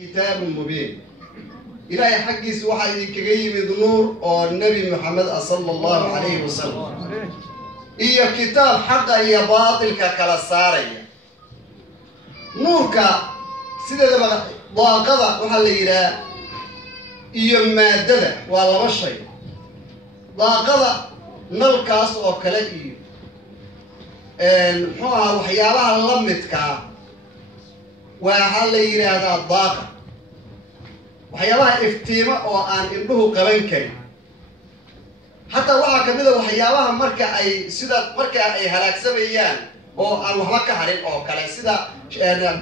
كتاب مبين إلهي حقي سوحي كجي من نور أو النبي محمد صلى الله عليه وسلم إيه كتاب حق إيه باطل ككلاسارية نورك سيدا ضاقضة وحليلا إيه مادة والله مش شيء ضاقضة نلكاس أو كلاي هو وحيالها لمتك وحليلا هذا الضاقة وحيالها افتيمة أو أن إنه قبل كريم حتى وحا كميدا وحيالها مركا أي سيدا مركا أي هلاك سبيان أو أن وحلك حرين أو كلا سيدا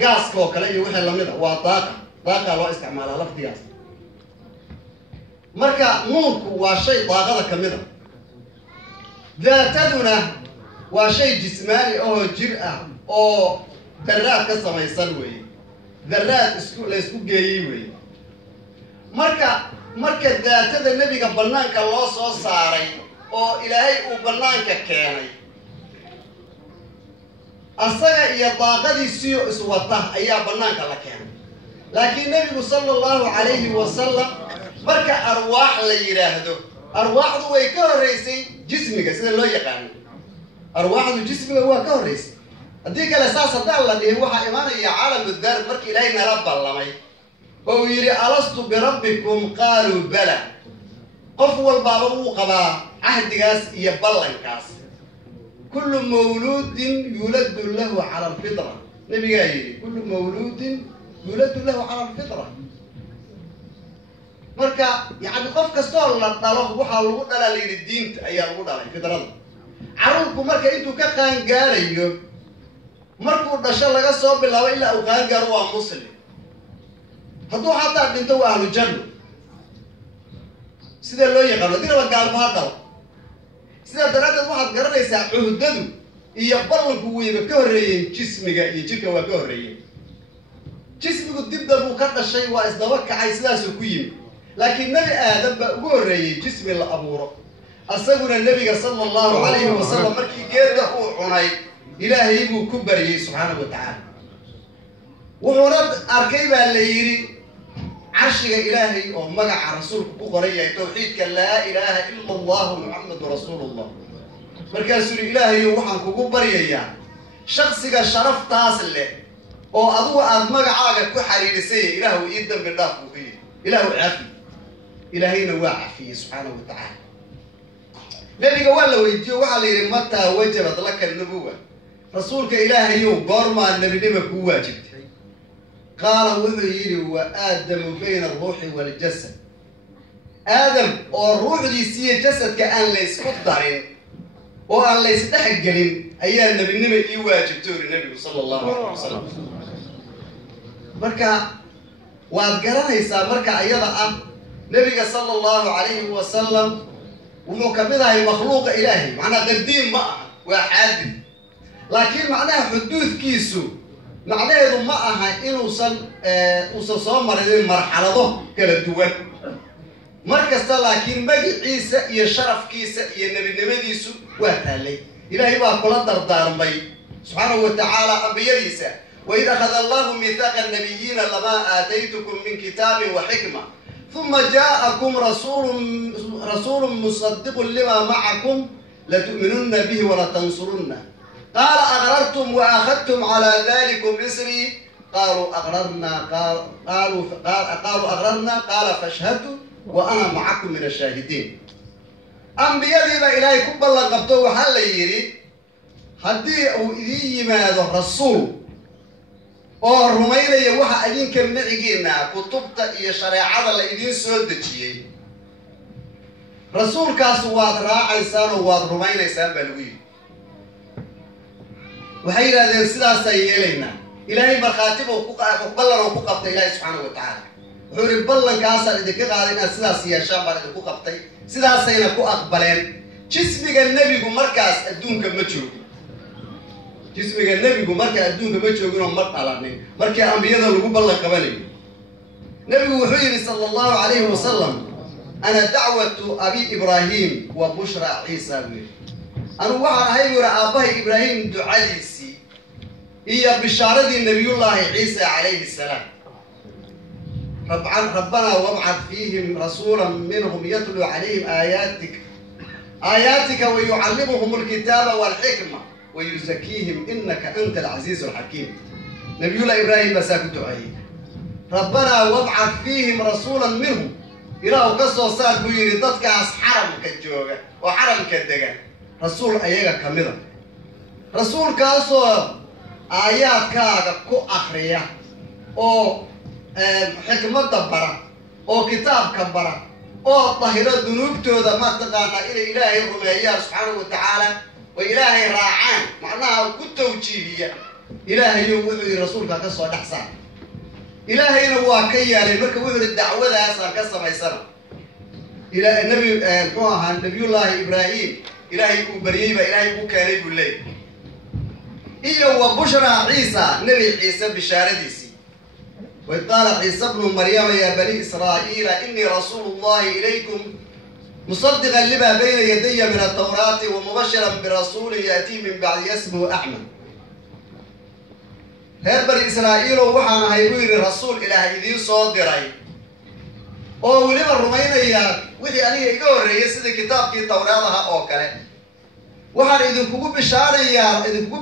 غاز أو كلا يوحي لميدا وضاقة ضاقة لو استعمالها لفتياس مركا نورك وشيء ضاقة كميدا ذاتنا وشيء جسماني أو جرأة أو ذرات كسما يسلوي ذرات ليسكو جايوي marka daatada nabiga banaanka loo soo saaray oo ilaahay uu banaanka keenay asaga iyo daaqadiisii iswata ayaa banaanka la keenay laakiin nabigu sallallahu alayhi wa sallam marka arwaax la yiraahdo arwaaxdu way ka horeysay jismiga sida loo yaqaan arwaaxdu jismiga waa ka horeysay hadii kale saas hadaa la dhihi waxa imaanaya caalamka daar markii ilaahay nala ballamay oo yiri alastu bi rabbikum qalu bala qof walba uu qaba ahdigaas iyo ballankaas kullu mawludin yuladu lahu ala alfitra nabiga yiri kullu mawludin yuladu lahu ala alfitra marka yaani qof kasto la dhalo waxa lagu dhalay diinta ayaa lagu dhalay fitrada carruurku marka intuu ka qaan gaarayo markuu dhasho laga soo bilaabo ilaa uu qaan gaaro waa muslim hadduu xataa dhinto waa ahlu janno sida loo yaqaano diraba gaalmo hadal sida daraaddeed waxaad garanaysaa cuhdadu iyo ballanku weyba ka horreeyeen jismiga iyo jirka waa ka horreeyeen jismigu dibda buu ka dhashay waa isdaba kacay sidaasuu ku yimi laakiin nabi aadam baa ugu horreeyey jismi la abuuro asaguna nabiga sallallahu alayhi wa sallam markii geedda uu cunay ilaahay buu ku baryay subxaanahu wa tacaala wuxuuna arkay baa la yiri عرشك إلهي أو مجع رسولك بقرية توحيدك لا إله إلا الله محمد رسول الله مركز الإلهي وحن كوبرية شخصك شرف تاصل له أو أضوء مجع عاجك كحري لسي إله يدم بالله فيه إله عافي إلهي نواع فيه سبحانه وتعالى نبي قال له يجوا على متى وجبت لك النبوة رسولك إلهي يوم برما النبي نبك واجب قال وحيري وآدم بين الروح والجسد آدم والروح دي سي جسد كأن ليس قدرين وأن ليس تحقلين أيها النبي يواجب تور النبي صلى الله عليه وسلم مركا وأذكرنا يسا مركا أيضا نبي صلى الله عليه وسلم ومكبدها مخلوق إلهي معنى قديم معه وحادث لكن معناها حدوث كيسو معناه ما أها إنه وصل مرحلة مرحلة كلا دوان مركز لكن بقي عيسى يشرف كيسى النبي ديسو وهالي إلهي بقى كل دار بي سبحانه وتعالى أنبياء عيسى وإذا أخذ الله ميثاق النبيين لما آتيتكم من كتاب وحكمة ثم جاءكم رسول مصدق لما معكم لتؤمنن به ولا تنصرنه قال أغررتم وأخذتم على ذلك إسري قالوا أغررنا قالوا أغررنا قال فاشهدوا وأنا معكم من الشاهدين أنبياء ذي إلهي كبر لقبتوا حال يري هدي أو إذي ماذا الرسول أو الرميلة يوحى أدين كم معجينا كتبت إيا شريعة لإدين سودتشي رسول كاسوات راعي سانو واد رميلة يسان بلوي وحي هذا سلاس يلينا إلهي مرخاتبه وقبلنا وقبته إلهي سبحانه وتعالى وحوري بلن كاسر إذا كده علينا سلاس يا شامل إذا وقبته سلاس ينكو أقبلين جسمك النبي بمركز الدون كمتشوق جسمك النبي بمركز الدون كمتشوق إنهم مرقلاني مركز أنبياء اللي بلن قبلي نبي وحيري صلى الله عليه وسلم أنا دعوة أبي إبراهيم وبشرى عيسى أنا وحنا هاي ورا أباه إبراهيم دعاليسي هي بشارة النبي الله عيسى عليه السلام ربنا وابعث فيهم رسولا منهم يتلو عليهم آياتك ويعلمهم الكتاب والحكمة ويزكيهم إنك أنت العزيز الحكيم. نبي الله إبراهيم مساك دعائي ربنا وابعث فيهم رسولا منهم إلى قصة صاد بيري ضدك حرم كالجوجة وحرم كالدجا رسول أيها كمذا رسول كاسو آيات كاغا كو أخريا أو حكمة دبرة أو كتاب كبرة أو طهيرة ذنوب تودا ما تقانا إلى إلهي الرمية سبحانه وتعالى وإلهي راعان معناها كنت وجيبية إلهي يوحي رسولك كسو دحسان إلهي نوا كيالي مركب وحي الدعوة ذا يسار كسو ميسر إلى النبي الله إبراهيم إلهي أبريبا إلهي أكاري بالليل إيه وبشرى عيسى نبي عيسى بشارديسي وإذ قال عيسى ابن مريم يا بني إسرائيل إني رسول الله إليكم مصدقا لما بين يدي من التوراة ومبشرا برسول يأتي من بعد اسمه أحمد. هير بني إسرائيل وحنا هيقول رسول إلهي ذي صادرين أو ولما الرمينا يا وذي أنا يقول رئيس الكتاب في التوراة أو كله وحنا إذا كوب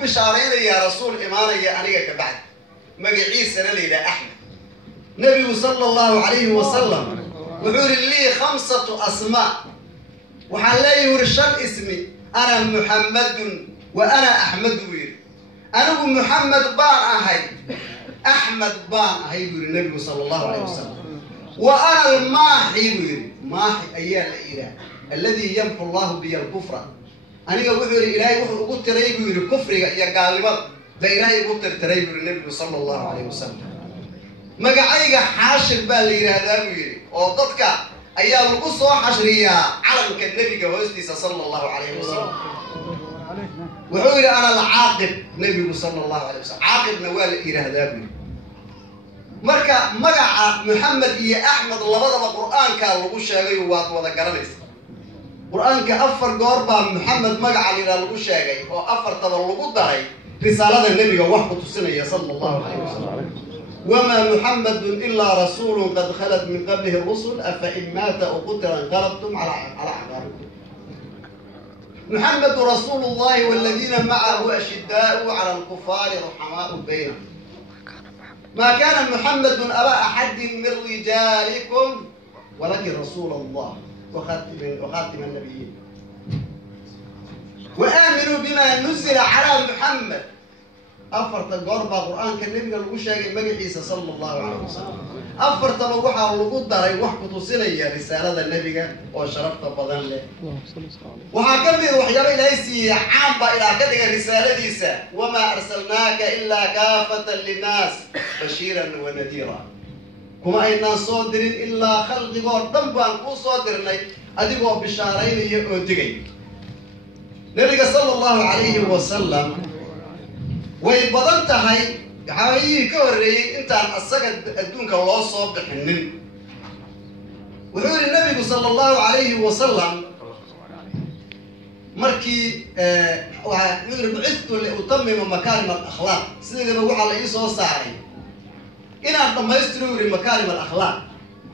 بشارين يا رسول إيمان يا أنا كبعد ما عيسى إلى أحمد نبي صلى الله عليه وسلم وحور لي 5 أسماء وحلي ورشان اسمي أنا محمد وأنا أحمد وير أنا محمد بان أهي أحمد بان أهي النبي صلى الله عليه وسلم وأنا الماحي وير ماحي أيها الإله الذي يمحو الله بي الكفر أنا وحور إلهي وحور قلت ريبي وير كفر يا قالبات لا إلهي قلت تريبي النبي صلى الله عليه وسلم magacayga xaashir baa la yiraahdaa buu yiri oo dadka ayaa lagu soo xashriyaa calanka nabiga hoostiisa sallallahu alayhi wasallam wuxuu yiri ana al-aaqib nabiga sallallahu alayhi wasallam aaqibna waa la yiraahdaa buu marka magaca Muhammad iyo Ahmad labadaba quraanka lagu sheegay waad wada garanaysaa quraanka 4 goor baa Muhammad magaca lagu sheegay oo 4 taba lagu daray risaalada nabiga wax ku tusinaya sallallahu alayhi wasallam وما محمد إلا رسول قد خلت من قبله الرسل أفإن مات أو قتل انقلبتم على أعقابكم. محمد رسول الله والذين معه أشداء على الكفار رحماء بينهم. ما كان محمد أبا أحد من رجالكم ولكن رسول الله وخاتم النبيين. وآمنوا بما نزل على محمد. أفرت الجربة قرآن كالنبي قال وشاق مجلس صلى الله عليه وسلم أفرت بوحة الوجود داري وحكة توصيلية رسالة النبي وشرفت بدن له وحكمل وحيا ليس عام إلى كذا رسالة ديسة وما أرسلناك إلا كافة للناس بشيرا ونذيرا كما إن صادر إلا خلق قدام بانكو صادرني أديكوا بشارين يؤدي النبي صلى الله عليه وسلم ويبدأت هاي حوالي كوري أنت أصعد الدنيا الله صاب بحنين وحول النبي صلى الله عليه وسلم مركي وحول بعثت لأتمم مكارم الأخلاق سيدنا بقول على يسوع سعي إن أنتم يسترون مكارم الأخلاق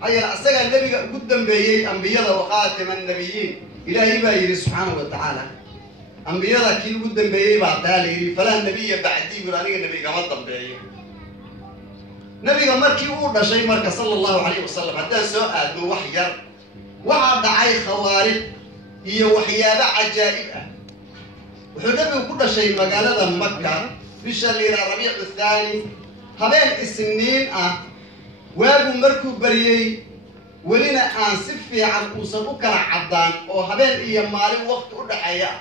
هاي أصعد النبي قدام بيجي أنبياء وخاتم النبيين إلهي باير سبحانه وتعالى أنبياء كيلو قدام بيجي بعدالي فلا النبي بعدي يقول أنا النبي قمطم بيجي نبي مركي أول شيء مرك صلى الله عليه وسلم حتى سؤال ذو وحير وعد عي خوارق هي وحيابة عجائبة وحنبي كل شيء مقالة مكة في شهر ربيع الثاني هبين السنين وابو مركو بريي ولنا أنصفي عن أوسبوك العبدان أو هبين إيا مالي وقت الحياة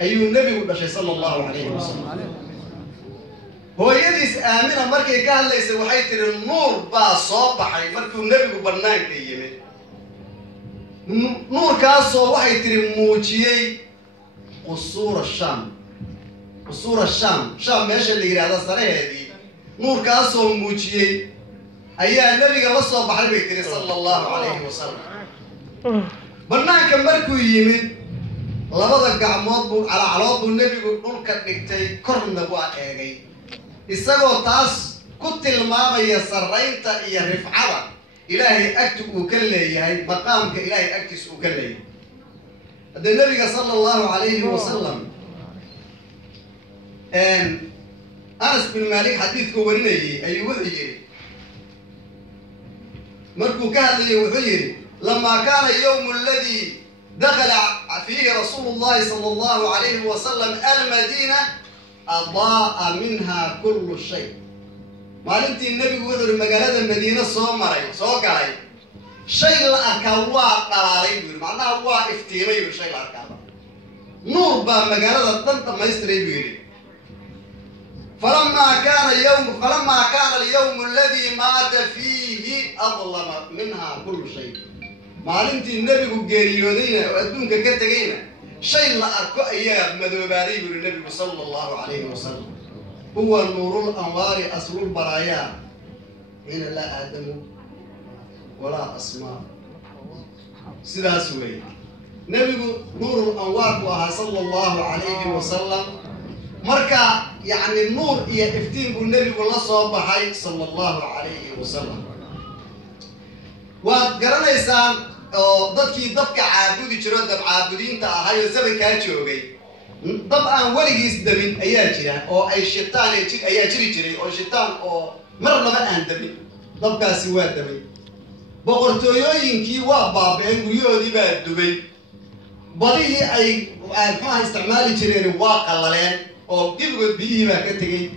أيها النبي كل شيء صلى الله عليه وسلم هو يديس آمنة مركي كان ليس وحيتر النور باصوبحي مركو النبي برنامج كيمي نور كاسو وحيتر موجيي قصور الشام قصور الشام شام ماشي اللي يرادا سريه دي نور كاسو موجيي أيها النبي قال صوبحي بيتر صلى الله عليه وسلم برنامج مركو يمين labada gacmood buu ala calood nabigu dhulka dhigtay korna waa eegay isagoo taas ku tilmaamaya sareynta iyo rifcada إلهي أكتب وكلي هاي مقامك إلهي أكتس وكلي هذا النبي صلى الله عليه وسلم أنس بن مالك حديث كوريني أي وحي مركو كان لي وحي لما كان اليوم الذي دخل فيه رسول الله صلى الله عليه وسلم المدينة أضاء منها كل شيء maalintii nabigu wuxuu magaalada Madiina soo maray soo galay shay la arkaa waa dhalaalay buu macnaha waa iftiimay shay la arkaa nuur baa magaalada dhan dhamaystiray buu فلما كان اليوم الذي مات فيه أظلم منها كل شيء maalintii nabigu geeriyoodayna oo adduunka ka tagayna shay la arko ayaa madoobaday buu nabigu sallallahu alayhi wasallam هو نور الأنوار أسر البرايا هنا لا آدم ولا أسماء سيدا سوي نبي نور الأنوار وها صلى الله عليه وسلم مركا يعني النور يفتين بالنبي والله صباحي صلى الله عليه وسلم وقرنا إنسان ضدك عابدي جرا دب عابدين تاهاي زبي كاتشوجي طبعا وليس دمين أياجرا أو أي شيطان أياجري أو شيطان أو مرة ما أندمين طبعا سوى دمين بقرتويين كي وابابين ويودي بعد دبي بديه أي ما استعمال جرير واقع لين أو تبغى بيه ما كتجي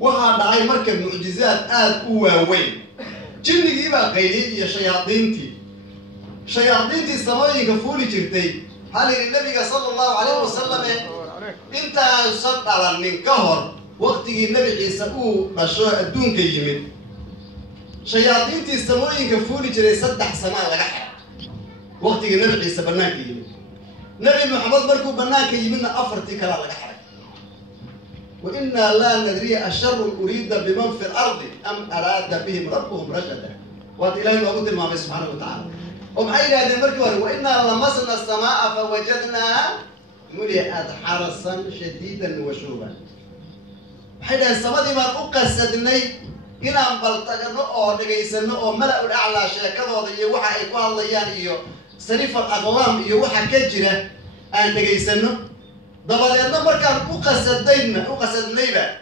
وهذا أي مركب معجزات قوة وين جني جيبا غيري يا شياطينتي السماوية كفولي جرتي هل النبي صلى الله عليه وسلم انت صد على النكهر وقت النبي عيسى بشوء الدون كيمين شياطين السماوية كفولي جري صدح سماء لقحة وقت النبي عيسى بناك يمين نبي محمد بركو بناك يمين أفرتي كلا لقحة وإنا لا ندري أشر أريد بمن في الأرض أم أراد بهم ربهم رشدا وقت إلهي موجود المعبد سبحانه وتعالى ومحيي هذا المركب وإنا لمسنا السماء فوجدناها ملئت حرسا شديدا وشوبا حين السماء ما أقصدني إن بلطجنا أو نجيسنا أو ملأ الأعلى شاكذا يوحى إقوال الله يعني سريف الأقلام يوحى كجرة أن نجيسنا ضبطنا مركب أقصدني بقى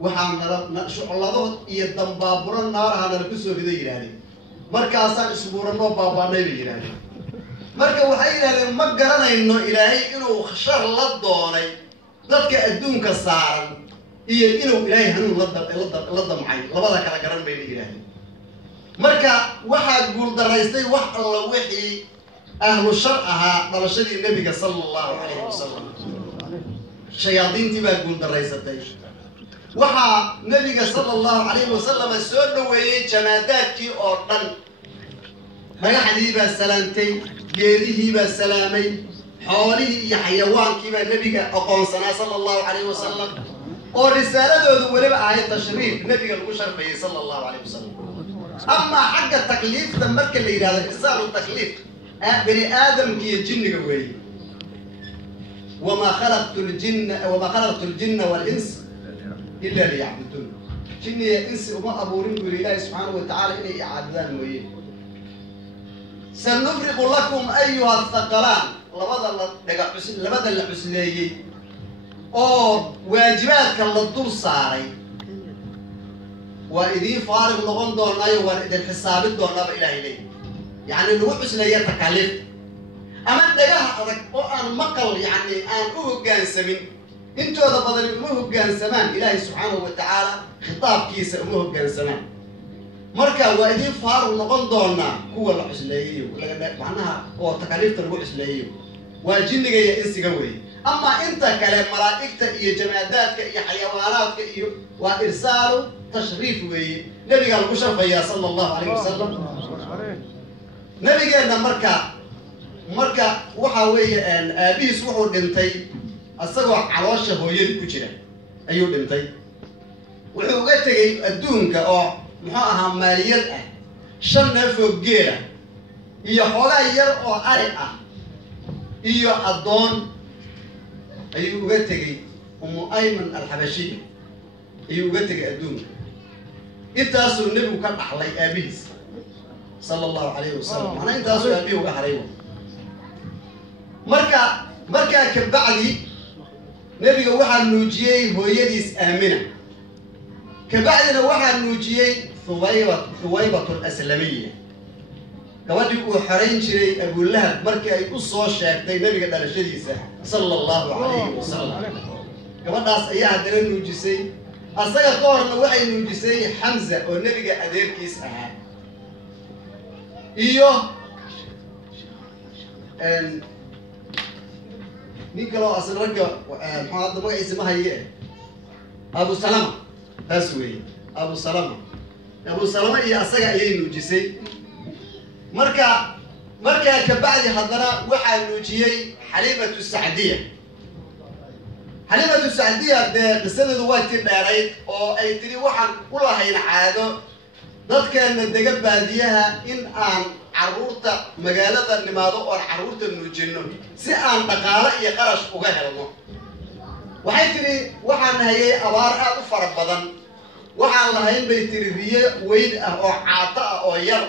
وحنا شو الله يدم بابور النار هذا الكسر في ذي يعني markaasaan isbuuranoo baabaanay bay yiraahdeen marka waxay yiraahdeen ma garanayno ilaahay inuu khashar la doonay dadka adduunka saaran iyo inuu ilaahay hanuun la damcay labada kala garan bay yiraahdeen marka waxa guul daraystay wax alla wixii ahlu shar aha dalashadii nabiga sallallahu alayhi wasallam shayaadiintii baa guul daraysatay waxa nabiga sallallahu alayhi wasallam soo dhaweeyay jamaadaadkii oo dhan magaxdii baa salaantay geedihii baa salaamay xoolihii iyo xayawaankii baa nabiga aqoonsanaa sallallahu alayhi wasallam oo risaaladoodu waliba ahayd tashriif nabiga lagu sharfayay sallallahu alayhi wasallam ama xagga takliifta marka la yiraahdo isaalu takliif bani aadamki iyo jinniga weey wama khalaqtu al-jinna wal-ins إلا ليعبدون جني إنس وما أبورين بالله سبحانه وتعالى إلى إعادان ويه سنفرق لكم أيها الثقلان لبدا الحسنية أو واجبات كالدور صاري وإذا فارغ لغن دون أي وإذا الحساب دون أبا إله إليه يعني نروح حسنية تكاليف أما الدجاج أنا مقل يعني أنا كان سمين انتو هذا بدل أمه كان زمان إلهي سبحانه وتعالى خطاب كيس أمه كان زمان مركا وإذن فار ونقول دورنا هو الحسنية معناها هو تكاليف الحسنية والجن جاي إنس قوي أما أنت كلام ملائكة إيه جمادات إيه حيوانات إيه وإرسال تشريف وي نبي قال بشر فيا صلى الله عليه وسلم نبي قال مركا وحوي أن أبي سوحو دنتي asagoo caloosha hooyadii ku jira ayuu dhintay wuxuu uga tagay adduunka oo muxuu ahaa maaliyad ah 5 neef oo geela iyo xoolaha yar oo ari ah iyo adoon ayuu uga tagay Ayman al-Habashiyya ayuu uga tagay adduunka intaasoo nabigu ka dhaxlay aabihiis صلى الله عليه وسلم أنا أنت أسوي أبيه وأحريه مركا كبعدي نبي واحد نوجيه هو يديس آمنة كبعدنا واحد نوجيه ثويبة الأسلمية كوادي وحرين شيء أقول لها مركا يقصوا الشاكتين نبي قد الشديد صلى الله عليه وسلم كواداس أيها درن نوجسي أصلا قارن واحد نوجسي حمزة والنبي قد أدير كيس إيوه نيكلو أصل رجع محمد ما اسمها هي أبو سلمة تسوي أبو سلمة هي أصلا هي نوجسي مركا كبعدي حضرنا واحد نوجيي حليمة السعدية ده قصة دوات النارين أو أي تري واحد كلها هين عادة ضد كان الدجاج بعديها إن عن عرورته مجالات اللي ما ضوء عرورته النوجينو سأن تقارئ يقرش وجهه الله waxay tiri waxaan hayay abaar aad u fara badan waxaan lahayn bay tiri riye weyd ah oo caata ah oo yar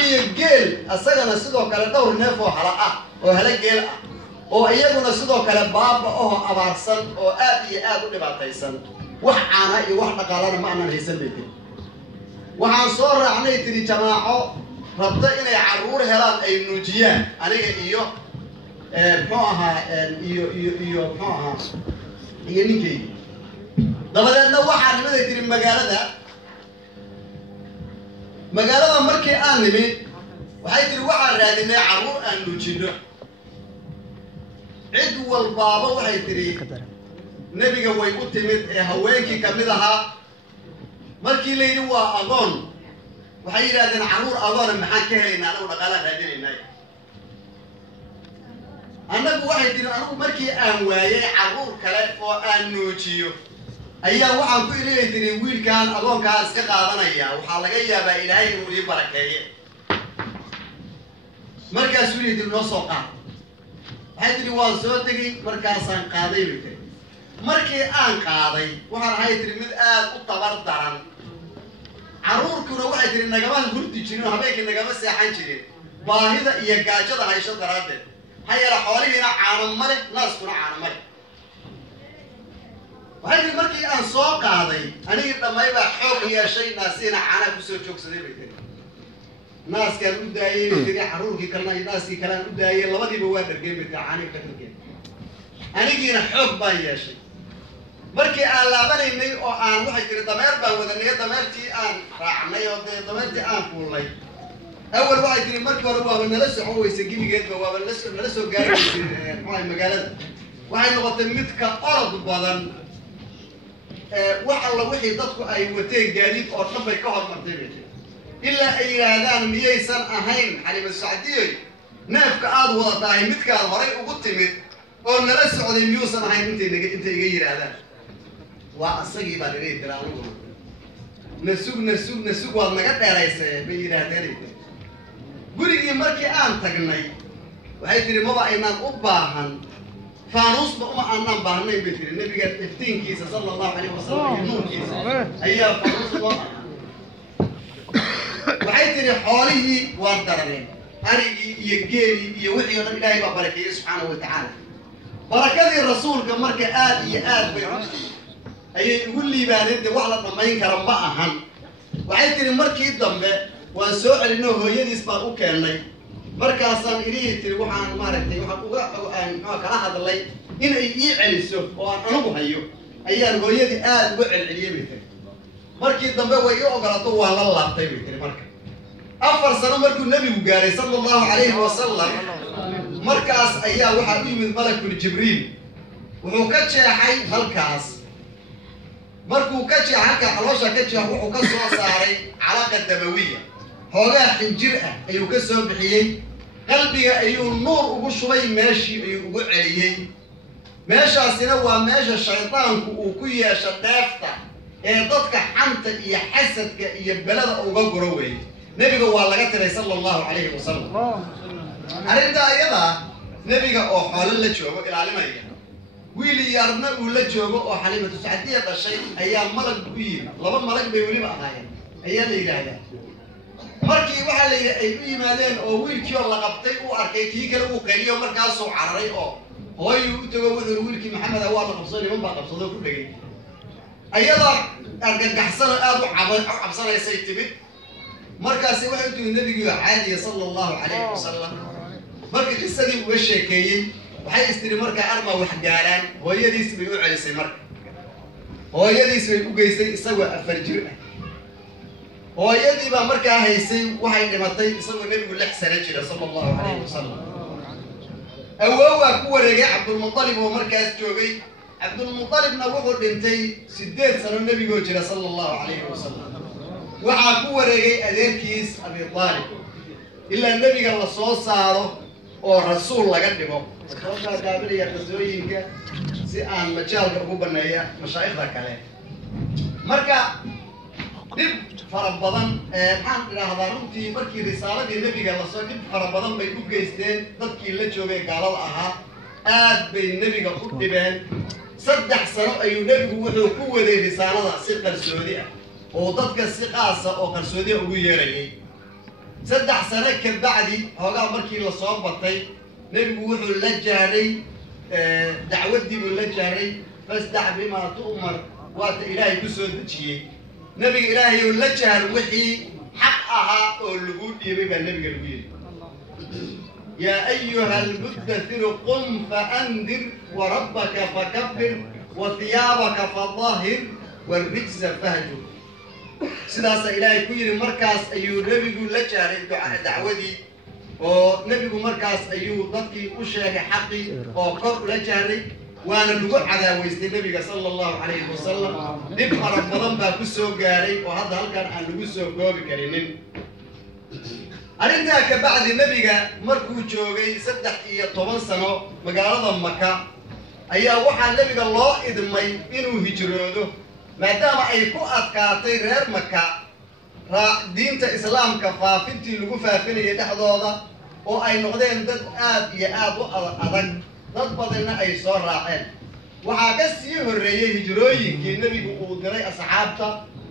iyo geel asagana sidoo kale dhowr neef oo hala ah oo hala geel ah oo iyaguna sidoo kale baaba oo abaarsan oo aad iyo aad u dhibaataysan wax caana iyo wax dhaqaalana ma aanan haysan bay tiri waxaan soo raacnay tiri jamaaco rabta inay caruur helaan ay nuujiyaan aniga iyo muxuu ahaa iyo muxuu ahaa iyo ninkeyga dabadeedna waxaan nimaday tiri magaalada markii aan nimid waxay tiri waxaan raadinay caruur aan nuujino cid walbaaba waxay tiri nabiga way u timid ee haweenkii ka mid ahaa markii la yidhi waa agoon waxay yidhaahdeen caruur agoona maxaan ka helaynaa anagu dhaqaala raadinaynay annagu waxay tiri anigu markii aan waayay caruur kale oo aan nuujiyo ayaa waxaan ku ilaahay tiri wiilkaan agoonkaa iska qaadanaya waxaa laga yaabaa ilaahay inuu ii barakeeyo markaas wiilkii noo soo qaad waxay tiri waan soo tegay markaasaan qaaday bay tiri markii aan qaaday waxaan ahay tiri mid aad u tabar daran caruurkuna waxay tiri nagama hurdi jirin habeenkii nagama seexan jirin baahida iyo gaajada haysho daraaddeed هيا حوالينا عالم ملك ناس كنا عالم ملك وهذه مركي أن سوق هذي أنا لما يبقى حب هي شيء ناسينا عنا بسوي شوك سدير بيتنا ناس كانوا دايين كذي حروق كلنا ناس كلام دايين لما دي بوادر جيم بتاعاني كتر جيم أنا جينا حب هي شيء مركي أن لابني إني أو أن واحد كذي دمر بودني دمرتي أن رعنا يود دمرتي أن فولي أول واحد اللي مركب ورواه نلسه هو يسجيني جد ورواه نلسه جاري معي مجالات واحد لغة متك أرض بدن وحلا وحي تدخل أي وتين جاليد أو طب يكهر مرتين إلا أي هذان مية سنة أهين حليم السعدية نافك أرض وضعي متك الهري وقلت مت أو نلسه على مية سنة أهين أنت يجير هذا وأصلي بعد ريت ترى نسوق والنجات رئيسة بيجي هذا gurigii markii aan tagnay waxay tiri maba aynaan u baahan faanuusba uma aanan baahnayn bay tiri nabiga iftiinkiisa sallallahu alayhi wasallam iyo nuurkiisa ayaa faanuusba waxay tiri xoolihii waan daraneen arigii iyo geelii iyo wixii oo dhan ilaahay baa barakeeyey subxaanahu wa tacaala barakadii rasuulka marka aad iyo aad bay ayay ugu liibaaneen dee wax la dhammayn kara ma ahan waxay tiri markii dambe waan soo celinay hooyadiis baan u keenay markaasaan ilaahay tiri waxaan maaragtay waxaan kala hadlay in ay ii celiso oo aan anigu hayo ayaan hooyadii aad uga celceliyay bay tiri markii dambe way ii ogolaato waa la laabtay bay tiri marka 4 sano markuu nabigu gaaray sallallahu alayhi wasallam markaas ayaa waxa u yimid malakul jibriil wuxuu ka jeexay halkaas markuu ka jeexay halka caloosha ka jeexay wuxuu ka soo saaray calaaqa dabawiya hoogaa xinjir ah ayuu ka soo bixiyay qalbiga ayuu nuur ugu shubay meeshii ayuu ugu celiyay meeshaasina waa meesha shaydaanku uu ku yeesho dheefta ee dadka xanta iyo xasadka iyo balada uga guro weey nabiga waa laga tiray sallallahu alayhi wasallam arinta ayada nabiga oo xoolo la joogo ilaalinaya wiil yarna uu la joogo oo xaliimatu sacdiya dhashay ayaa malag u yimid laba malag bay waliba ahaayeen ayaa la yiraahdaa markii waxa la ay u yimaadeen oo wiilkii oo la qabtay uu arkay kii kale uu qaliyo markaasuu cararay oo hooyuu u tago wuxuu wiilkii maxamed ah waa la qabsado niman baa qabsadoo ku dhegay ayadoo argagaxsan oo aad u cabsanaysay timid markaasi waxay u timid nabigu caadiya sallallahu alayhi wasallam markii qisadii uu sheekeeyay waxay istiri markaa arma wax gaaraan hooyadiis bay u celisay marka hooyadiis way u geysay isagoo 4 jir ah hooyadii baa markaa haysay waxay dhimatay isagoo nabigu 6 sano jira sallallahu alayhi wasallam awoowa ku wareegay Abdul Muttalib oo markaas joogay Abdul Muttalibna wuxuu dhintay 8 sano nabigu jira sallallahu alayhi wasallam waxa ku wareegay adeerkiis Abi Talib ilaa nabiga la soo saaro oo rasuul laga dhigo sababta gaabaliya qasooyinka si aan majaalka ugu baneeya mashaayikhda kale marka dib farabadan maxaan ilaahadaa runtii markii risaaladii nabiga la soo dib farabadan bay u geysteen dadkii la joogay gaalada ahaa aad bay nabiga u dhibeen 3 sano ayuu nabigu wuxuu ku waday risaalada si qarsoodi ah oo dadka si qaas ah oo qarsoodi ugu yeerayay 3 sano ka bacdi hoogaa markii la soo batay nabigu wuxuu la jaaray dacwadii uu la jaaray fasdax bima tu'mar waata ilaahay ku soo dejiyay nabiga ilaahay uu la jaar wixii xaq ahaa oo lagu dhiibay baa nabiga lagu yiri ya ayyuha al-mudaththir qum fa'andir wa rabbaka fakabbir wa thiyabaka fadhahir war-rijza fahjur sidaas ilaahay ku yiri markaas ayuu nabigu la jaaray dacwadii oo nabigu markaas ayuu dadkii u sheegay xaqi oo kor la jaaray وانا لغو عداويستي النبي صلى الله عليه وسلم دب فرق بدن با كسو غاري وهذا halkan aan lagu soo goobi karinin arinta ka bacdi nabiga markuu joogay 13 sano magaalada Makka ayaa waxa nabiga loo idmay inuu hijroodo maadaama ay ku adkaatay reer Makka diinta islaamka faafintii lagu faafinayay dhaxdooda oo ay noqdeen dad aad iyo aad u adag dad badanna ay soo raaceen waxa ka sii horeeyay hijrooyinkii nabigu uu diray asxaabta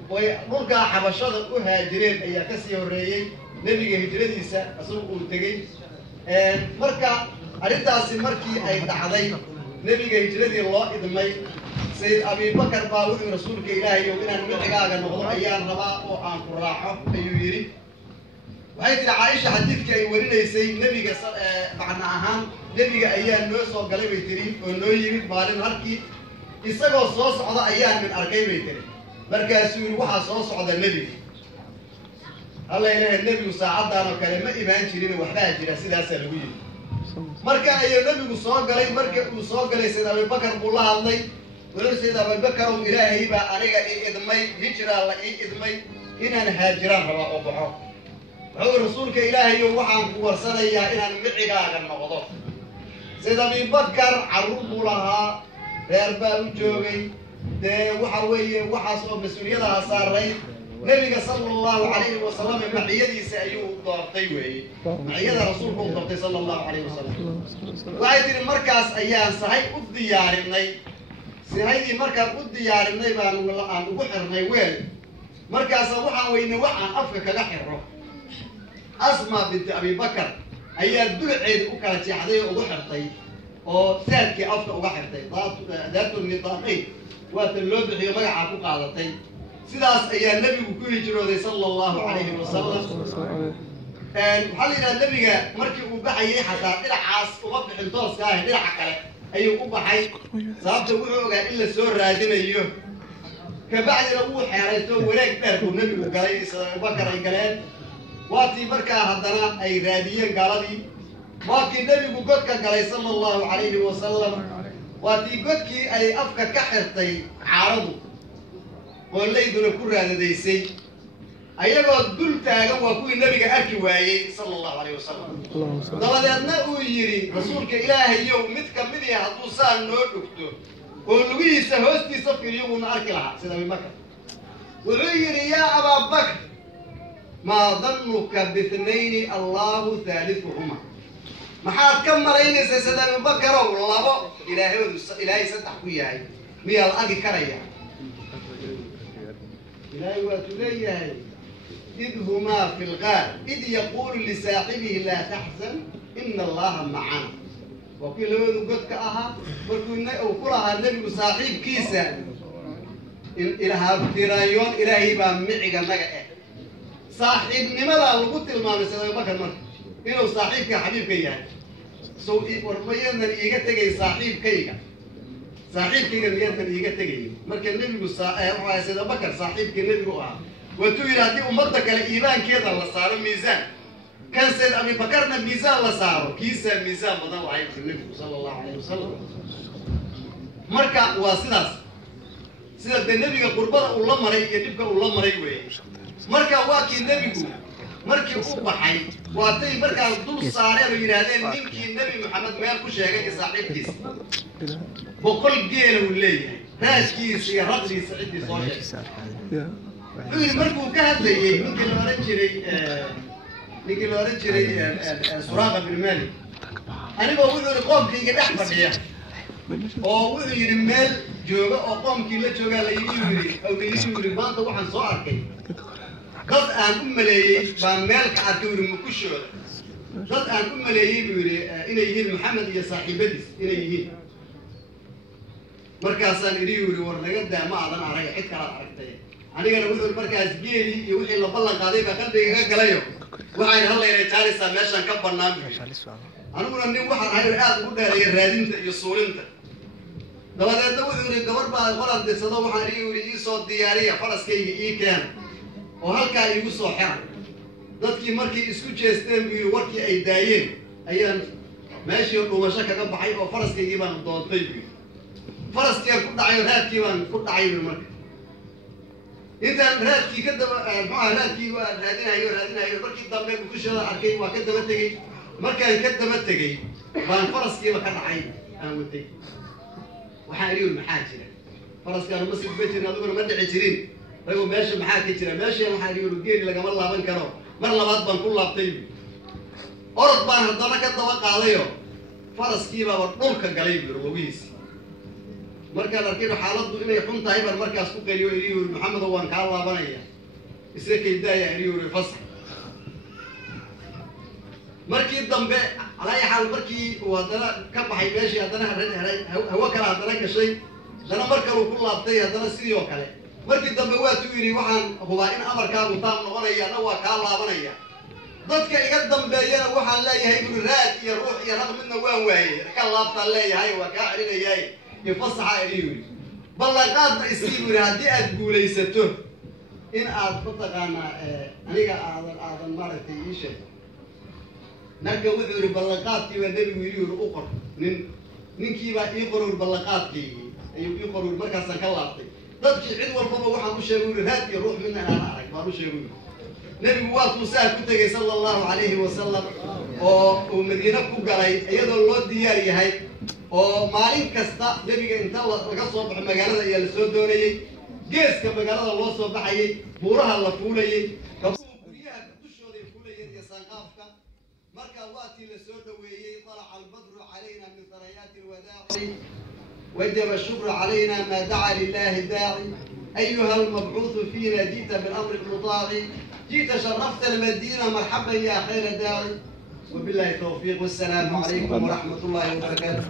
oo dhulka xabashada u haajireen ayaa ka sii horeeyay nabiga hijradiisa asoo uu tagay marka arintaasi markii ay dhacday nabiga hijradii loo idmay sayyid Abi Bakr baa wuxuu rasuulka Ilaahay oo inaan micigaaga noqdo ayaan rabaa oo aan ku raaxo ayuu yiri waxay tiri Aisha xadiidkii ay warinaysay nabiga macna ahaan nabiga ayaa noo soo galay bay tiri oo noo yimid maalin halkii isagoo soo socda ayaan min arkay bay tiri markaasuu yiri waxa soo socda nabiga Allah ilaahay nabigu saacadaan oo kale ma imaan jirin waxba jira sidaas lagu yiri marka ayuu nabigu soo galay marka uu soo galay Sayyid Abi Bakr buu la hadlay wuxuu Sayyid Abi Bakr oo Ilaahay baa aniga idmay hijra la idmay inaan haajiraan raba oo baxo wuxuu rasuulka Ilaahay waxaan ku warsanayaa inaan micigaaga noqdo Sayyid Abi Bakr carruur lahaa reer baa u joogay waxa weeye waxaas oo mas'uuliyadaha saaray nabiga sallallahu alayhi wasallam maciyadiisa ayuu doortay weey maciyada rasuulku uu doortay sallallahu alayhi wasallam waxay tiri markaas ayaan sahay u diyaarinay sahaydii markaan u diyaarinay baan aan ugu xirnay weel markaas waxaan weynay waxaan afka kaga xirro Asma bint Abi Bakr ayaa dulceed u kala jeexday oo ugu xirtay oo saadkii afka uga xirtay daatu nidaamay waa loo bixiyo magaca ku qaadatay sidaas ayaa nabigu ku hijrooday sallallahu alayhi wasallam xalina nabiga markii uu baxayay xataa dhinacaas uma bixin tooska ah dhinaca kale ayuu u baxay sababta wuxuu ogaa in la soo raadinayo ka bacdina uu xeeraysto wareeg dheer uu nabigu galay Abu Bakr ay galeen waatii markaa haddana ay raadiyeen gaaladii waatii nabigu godka galay sallallahu alayhi wasallam waatii godkii ay afka ka xirtay caaradu oo leyduna ku raadadaysay ayagoo dul taagan waa kuwii nabiga arki waayay sallallahu alayhi wasallam dabadeedna uu yiri rasuulka Ilaahayow mid ka mid ah hadduu saan noo dhugto oo lugihiisa hoostiisa fiiriyo uu arki lahaa sida Abi Bakr wuxuu yiri yaa Abu Bakr ma dhannuka bithnayn Allahu thalithuhuma maxaad ka malaynaysaa sida Abi Bakr oo labo Ilaahay saddex ku yahay miyaa la agi karaya إلهي واتليه إذ هما في الغار إذ يقول لصاحبه لا تحزن إن الله معنا وكل هذا قد كأها وكلها النبي صاحب كيسة إن إلها فرايون إلهي بامعك نجا صاحب لماذا لقلت المام سيد بكر مر إنه صاحب كحبيب كيان سو وربينا إيجا تجي صاحب كيا صاحب كيا بيجنا إيجا تجي مركب النبي سيد بكر صاحب كالنبي وتقول هذه أمتك الإيمان كذا الله صار ميزان كان سيد أبي بكرنا ميزان الله صار كيسة ميزان بدل عيب النبي صلى الله عليه وسلم مركب واسلاس سيد النبي قربان الله مري يجيبك الله مري وين مركب واكي النبي مركب أوبحي واتي مركب دول صارين وينادين منك النبي محمد ما يكون شيء صاحب كيس بقول جيل وليه راش كيس يا رجلي سعدي صوتي مركب كهذا ليه ممكن لو رجلي سراقة بالمالي أنا بقول له قوم كي قد أحمد يا أو يرمل جوجا أو قوم كي لا جوجا لا يجوري أو يجوري ما أنت واحد صار كي قد أنكم ملايين بمالك عتور مكشور قد أنكم ملايين بيوري إن يهين محمد يا صاحبتي إن يهين مركز يريوري ورنجد ما أظن على حتة على حتة أنا قال وحول مركز جيلي يوحي الله بلغ قاضي بقلبي كلايو وعين هلا يرجع لي سامشان كبر نام أنا أقول إني واحد هاي الآن قلنا لي الرادين يصورنت ده هذا ده وحول الجبر بقى غلط ده صدق واحد يوري يصود ديارية فرس كي كان وهالكا يوصو حرام dadkii markii isku jeesteen buu warkii ay daayeen ayaan meeshii dhuumasho kaga baxay oo faraskii baan doontay faraskii ku dhacay raadkii baan ku dhacay markii intaan raadkii ka daba raadkii waa raadinayo markii dambe ku shada arkay waa ka daba tagay markaan ka daba tagay baan faraskii ka dhacay aan watay waxaan iriyo maxaa jira faraskaan ma sii bajin aduguna ma dhici jirin رجوا ماشي محاك يجري ماشي محاك يقولوا جيري لقى مرة بن كانوا مرة بعد بنقول لا طيب أرد بان هذا كده عليه فرس كيبا ورطولك قليل رويس مركز الأركيد حالته إنه يكون طيب المركز فوق يريو محمد وان كالله بنيه يسرك يدايا يريو الفصل مركي الضمبة على أي حال مركي وهذا كم حي ماشي هذا هو كلا هذا كشيء أنا مركز وكل لابتي هذا سيري وكله مركي الضمبة واتويري وحن هو إن أمر كابو تام نغنيا نوا كالله بنيه ضدك يقدم بيانا وحن لا يهيب الراد يروح يرغم منه وين وين كالله لا يهي وكاعرين يهي يفصح يريوي بلغات يسيبوا هذه أتقول ليسته إن أضبطك أنا أنا مرتي إيش نرجع وذور بلغات كي ودري ويريو أخر من كي بقى يقروا البلغات كي يقروا المركز كالله ضدك عدوى البابا وحن مش يقول هذا يروح منها أنا أعرف ما مش يقول نبي وقت مساء كنت صلى الله عليه وسلم ومدينة كوجاي أيضا الله دياري هاي ومالين كستا نبي أنت الله صوب مجالنا يا السودانية جيس كمجالنا الله صوب حي بورها الله فولي كبوريها كتشوا ذي فولي يا سانقافك مركا وقتي السودانية طلع البدر علينا من ثريات الوداع وجب الشكر علينا ما دعا لله داعي أيها المبعوث فينا جئت بالأمر المطاع جئت شرفت المدينة مرحبا يا خير داعي وبالله التوفيق والسلام عليكم ورحمة الله وبركاته.